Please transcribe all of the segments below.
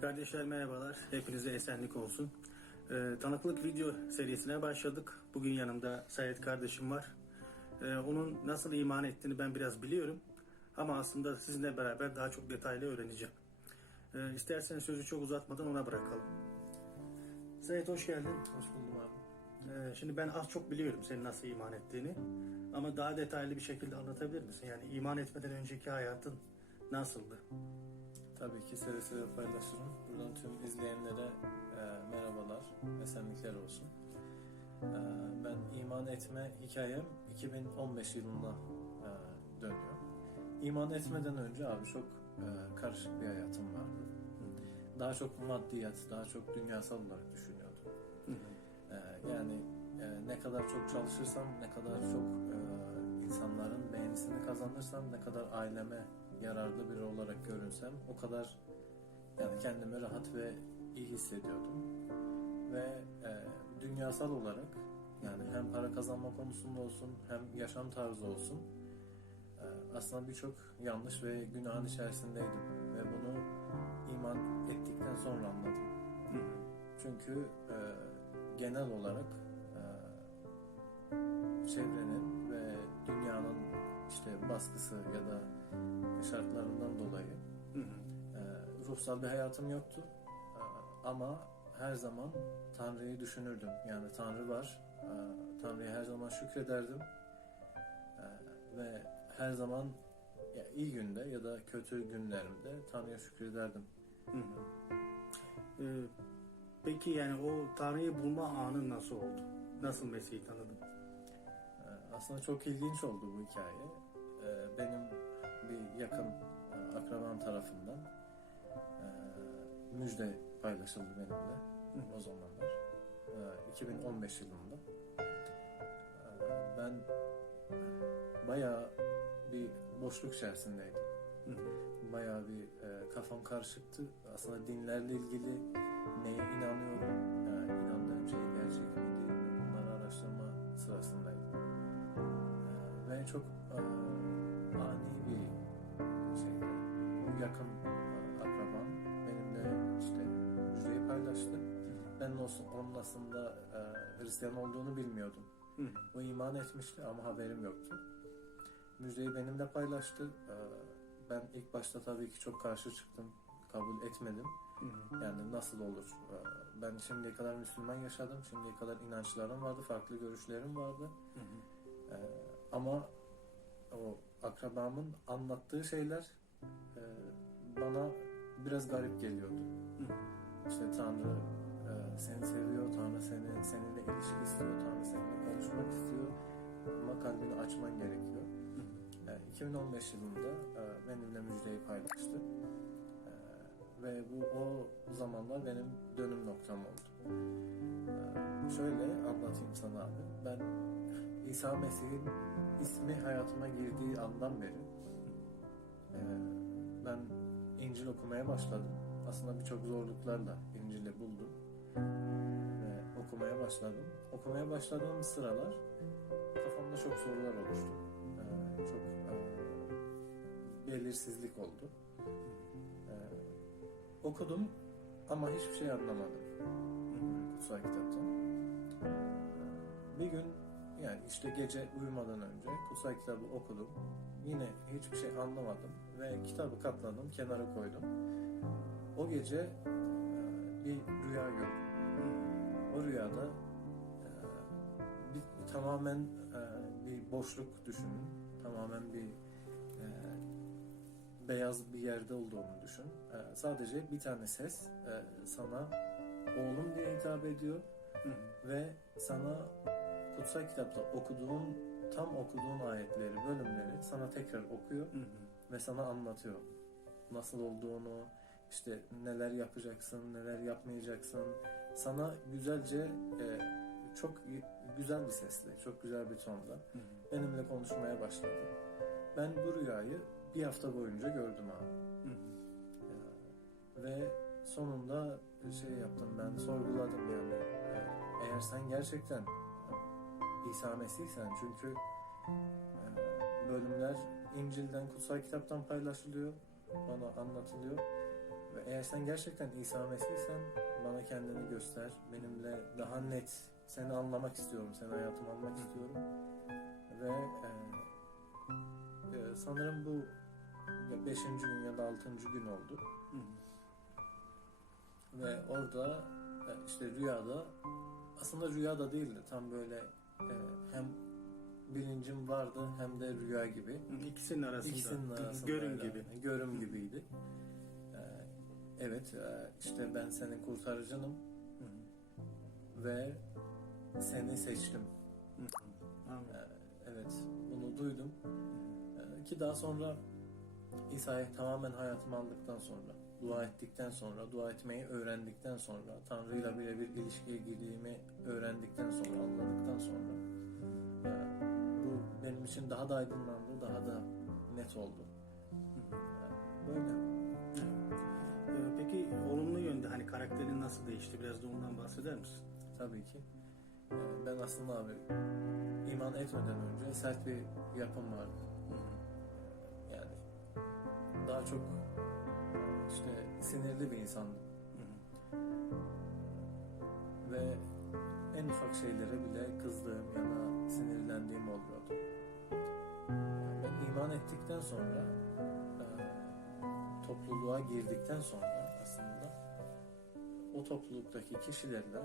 Kardeşler merhabalar. Hepinize esenlik olsun. Ee, tanıklık video serisine başladık. Bugün yanımda Sayet kardeşim var. Ee, onun nasıl iman ettiğini ben biraz biliyorum. Ama aslında sizinle beraber daha çok detaylı öğreneceğim. Ee, isterseniz sözü çok uzatmadan ona bırakalım. Sayet hoş geldin. Hoş buldum abi. Ee, şimdi ben az çok biliyorum senin nasıl iman ettiğini. Ama daha detaylı bir şekilde anlatabilir misin? Yani iman etmeden önceki hayatın nasıldı? Tabii ki seve seve paylaşırım. Buradan tüm izleyenlere e, merhabalar, esenlikler olsun. E, ben iman etme hikayem 2015 yılına e, dönüyor. İman etmeden önce abi çok e, karışık bir hayatım vardı. Daha çok maddiyat, daha çok dünyasal olarak düşünüyordum. E, yani e, ne kadar çok çalışırsam, ne kadar çok e, insanların beğenisini kazanırsam, ne kadar aileme yararlı biri olarak görünsem o kadar yani kendimi rahat ve iyi hissediyordum. Ve e, dünyasal olarak yani hem para kazanma konusunda olsun hem yaşam tarzı olsun e, aslında birçok yanlış ve günahın içerisindeydim ve bunu iman ettikten sonra anladım. Çünkü e, genel olarak e, çevrenin işte baskısı ya da şartlarından dolayı e, ruhsal bir hayatım yoktu. E, ama her zaman Tanrı'yı düşünürdüm. Yani Tanrı var. E, Tanrı'ya her zaman şükrederdim. E, ve her zaman ya iyi günde ya da kötü günlerimde Tanrı'ya şükrederdim. Ee, peki yani o Tanrı'yı bulma anı nasıl oldu? Nasıl Mesih'i tanıdın? Aslında çok ilginç oldu bu hikaye. Ee, Benim bir yakın e, akrabam tarafından e, müjde paylaşıldı benimle o zamanlar. Ee, 2015 yılında. Ee, Ben bayağı bir boşluk içerisindeydim. Bayağı bir e, kafam karışıktı. Aslında dinlerle ilgili neye inanıyorum, e, inandığım şey gerçek mi değil mi bunları araştırma sırasındaydım. E, ve çok e, yakın e, akrabam benimle işte müjdeyi paylaştı. Ben onun aslında e, Hristiyan olduğunu bilmiyordum. O iman etmişti ama haberim yoktu. Müjdeyi benimle paylaştı. Ee, Ben ilk başta tabii ki çok karşı çıktım. Kabul etmedim. Yani nasıl olur? Ee, Ben şimdiye kadar Müslüman yaşadım. Şimdiye kadar inançlarım vardı. Farklı görüşlerim vardı. Ee, Ama o akrabamın anlattığı şeyler e, bana biraz garip geliyordu. İşte Tanrı e, seni seviyor, Tanrı seni seninle ilişki istiyor, Tanrı seninle konuşmak istiyor ama kalbini açman gerekiyor. E, 2015 yılında e, benimle müjdeyi paylaştı. E, ve bu o zamanlar benim dönüm noktam oldu. E, şöyle anlatayım sana abi. Ben İsa Mesih'in ismi hayatıma girdiği andan beri e, ben İncil okumaya başladım. Aslında birçok zorluklarla İncil'i buldum ve okumaya başladım. Okumaya başladığım sıralar kafamda çok sorular oluştu. Ee, çok e, belirsizlik oldu. Ee, okudum ama hiçbir şey anlamadım kutsal kitaptan. Ee, bir gün yani işte gece uyumadan önce kutsal kitabı okudum. Yine hiçbir şey anlamadım ve kitabı katladım, kenara koydum. O gece e, bir rüya gördüm. O rüyada e, bir, tamamen e, bir boşluk düşünün. Tamamen bir beyaz bir yerde olduğunu düşün. Sadece bir tane ses sana oğlum diye hitap ediyor ve sana kutsal kitapta okuduğun tam okuduğun ayetleri, bölümleri sana tekrar okuyor ve sana anlatıyor. Nasıl olduğunu, işte neler yapacaksın, neler yapmayacaksın. Sana güzelce e, çok güzel bir sesle, çok güzel bir tonda benimle konuşmaya başladı. Ben bu rüyayı bir hafta boyunca gördüm abi. Ya, ve sonunda şey yaptım ben sorguladım yani E, eğer sen gerçekten İsa Mesih'sen çünkü e, bölümler İncil'den kutsal kitaptan paylaşılıyor bana anlatılıyor Ve eğer sen gerçekten İsa Mesih'sen bana kendini göster. Benimle daha net seni anlamak istiyorum. Seni hayatıma almak istiyorum. Ve e, e, sanırım bu ya beşinci gün ya da altıncı gün oldu. Hı. Ve orada e, işte rüyada aslında rüyada değildi. Tam böyle hem bilincim vardı hem de rüya gibi. İkisinin arasında. İkisinin arasında Görüm öyle, gibi. Görüm gibiydi. E, evet e, işte ben senin kurtarıcınım ve seni seçtim. Hı hı. Amin. E, evet bunu duydum. Ki daha sonra İsa'yı tamamen hayatıma aldıktan sonra, dua ettikten sonra, dua etmeyi öğrendikten sonra, Tanrı'yla birebir ilişkiye girdiğimi öğrendikten sonra, anladıktan sonra e, bu benim için daha da aydınlandı, daha da net oldu. E, Böyle. Ee, Peki olumlu yönde hani karakterin nasıl değişti? Biraz da ondan bahseder misin? Tabii ki. E, Ben aslında abi iman etmeden önce sert bir yapım vardı. Yani daha çok işte sinirli bir insandım. Hı hı. ve en ufak şeylere bile kızdığım ya da sinirlendiğim oluyordu. Ben iman ettikten sonra e, topluluğa girdikten sonra aslında o topluluktaki kişilerle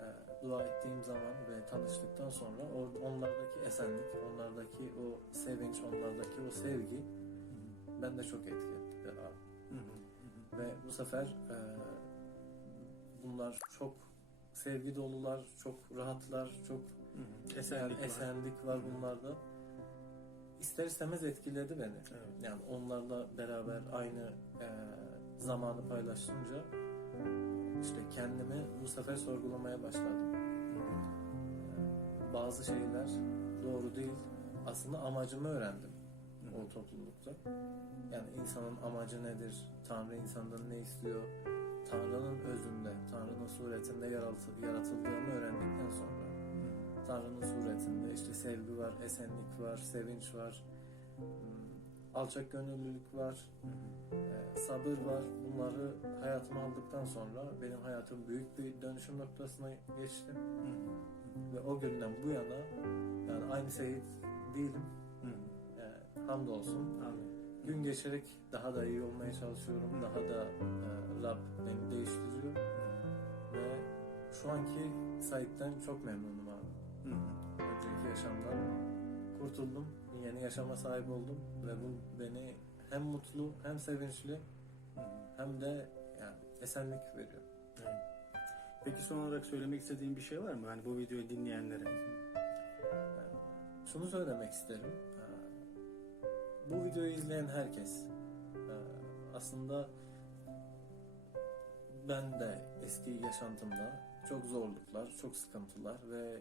e, dua ettiğim zaman ve tanıştıktan sonra onlardaki esenlik, onlardaki o sevinç, onlardaki o sevgi bende çok etki bu sefer e, bunlar çok sevgi dolular, çok rahatlar, çok Hı yani Esenlik var. bunlarda. İster istemez etkiledi beni. Evet. Yani onlarla beraber aynı e, zamanı paylaşınca işte kendimi bu sefer sorgulamaya başladım. Bazı şeyler doğru değil. Aslında amacımı öğrendim. O toplulukta. Yani insanın amacı nedir? Tanrı insandan ne istiyor? Tanrı'nın özünde, Tanrı'nın suretinde yaratı- yaratıldığımı öğrendikten sonra Tanrı'nın suretinde işte sevgi var, esenlik var, sevinç var, hmm, alçak gönüllülük var, e, sabır var. Bunları hayatıma aldıktan sonra benim hayatım büyük bir dönüşüm noktasına geçti. Ve o günden bu yana yani aynı Seyit değilim. Hı hı. Hamdolsun. Amin. Gün geçerek daha da iyi olmaya çalışıyorum. Daha da e, Rab beni değiştiriyor. Ve şu anki Sait'ten çok memnunum abi. Hı hı. Önceki yaşamdan kurtuldum. Yeni yaşama sahip oldum. Ve bu beni hem mutlu hem sevinçli Hı hı. hem de yani esenlik veriyor. Evet. Peki son olarak söylemek istediğin bir şey var mı? Hani bu videoyu dinleyenlere. Yani şunu söylemek isterim. Ee, Bu videoyu izleyen herkes e, aslında ben de eski yaşantımda çok zorluklar, çok sıkıntılar ve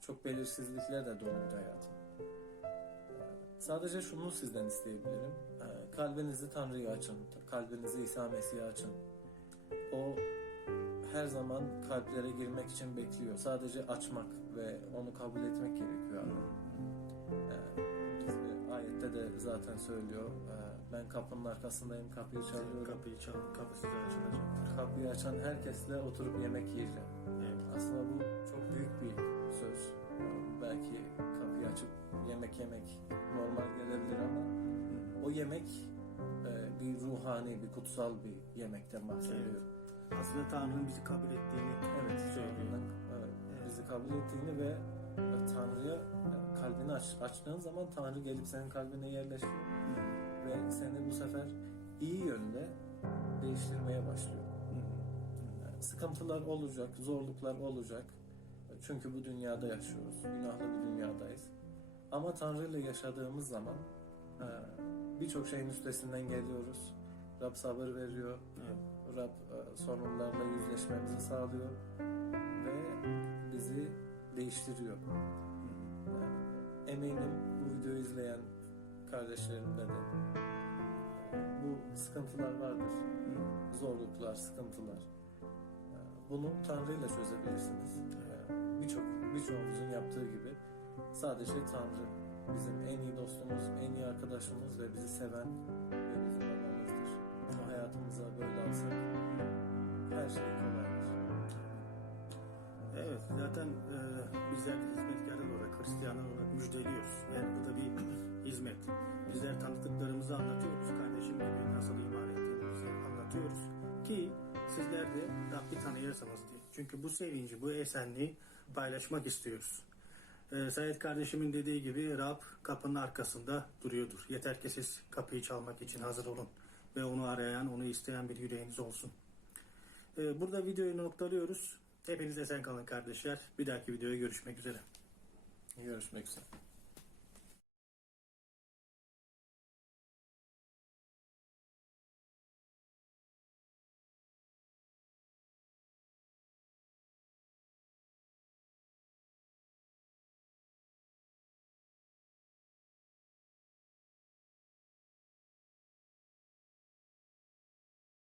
çok belirsizlikler de doluydu hayatım. Ee, Sadece şunu sizden isteyebilirim. Ee, Kalbinizi Tanrı'ya açın. Kalbinizi İsa Mesih'e açın. O her zaman kalplere girmek için bekliyor. Sadece açmak ve onu kabul etmek gerekiyor. abi. De zaten söylüyor. Ee, Ben kapının arkasındayım, kapıyı çalıyorum. Kapıyı çal, kapı size açılacaktır. Kapıyı açan herkesle oturup yemek yiyeceğim. Evet. Aslında bu çok büyük bir söz. Ee, Belki kapıyı açıp yemek yemek normal gelebilir ama o yemek e, bir ruhani, bir kutsal bir yemekten bahsediyor. Aslında Tanrı'nın bizi kabul ettiğini Evet, söylüyor. Evet, bizi kabul ettiğini ve Tanrı'ya kalbini aç, açtığın zaman Tanrı gelip senin kalbine yerleşiyor ve seni bu sefer iyi yönde değiştirmeye başlıyor. Yani sıkıntılar olacak, zorluklar olacak. Çünkü bu dünyada yaşıyoruz, günahlı bir dünyadayız. Ama Tanrı ile yaşadığımız zaman e, birçok şeyin üstesinden geliyoruz. Rab sabır veriyor, Evet. Rab e, sorunlarla yüzleşmemizi sağlıyor ve değiştiriyor. Eminim bu videoyu izleyen kardeşlerimde de bu sıkıntılar vardır. Zorluklar, sıkıntılar. Bunu Tanrı ile çözebilirsiniz. Birçok birçoğumuzun yaptığı gibi sadece Tanrı bizim en iyi dostumuz, en iyi arkadaşımız ve bizi seven ve bizim babamızdır. Hayatımıza böyle alsak her şey kolaydır. Evet, zaten e, bizler de hizmetkarlar olarak, Hristiyanlar olarak müjdeliyoruz. Yani bu da bir hizmet. Bizler tanıklıklarımızı anlatıyoruz. Kardeşim gibi nasıl iman ettiğimizi anlatıyoruz. Ki sizler de Rabbi tanıyasınız diye. Çünkü bu sevinci, bu esenliği paylaşmak istiyoruz. E, Sayet kardeşimin dediği gibi Rab kapının arkasında duruyordur. Yeter ki siz kapıyı çalmak için hazır olun. Ve onu arayan, onu isteyen bir yüreğiniz olsun. Ee, Burada videoyu noktalıyoruz. Hepiniz esen kalın kardeşler. Bir dahaki videoya görüşmek üzere. Görüşmek üzere.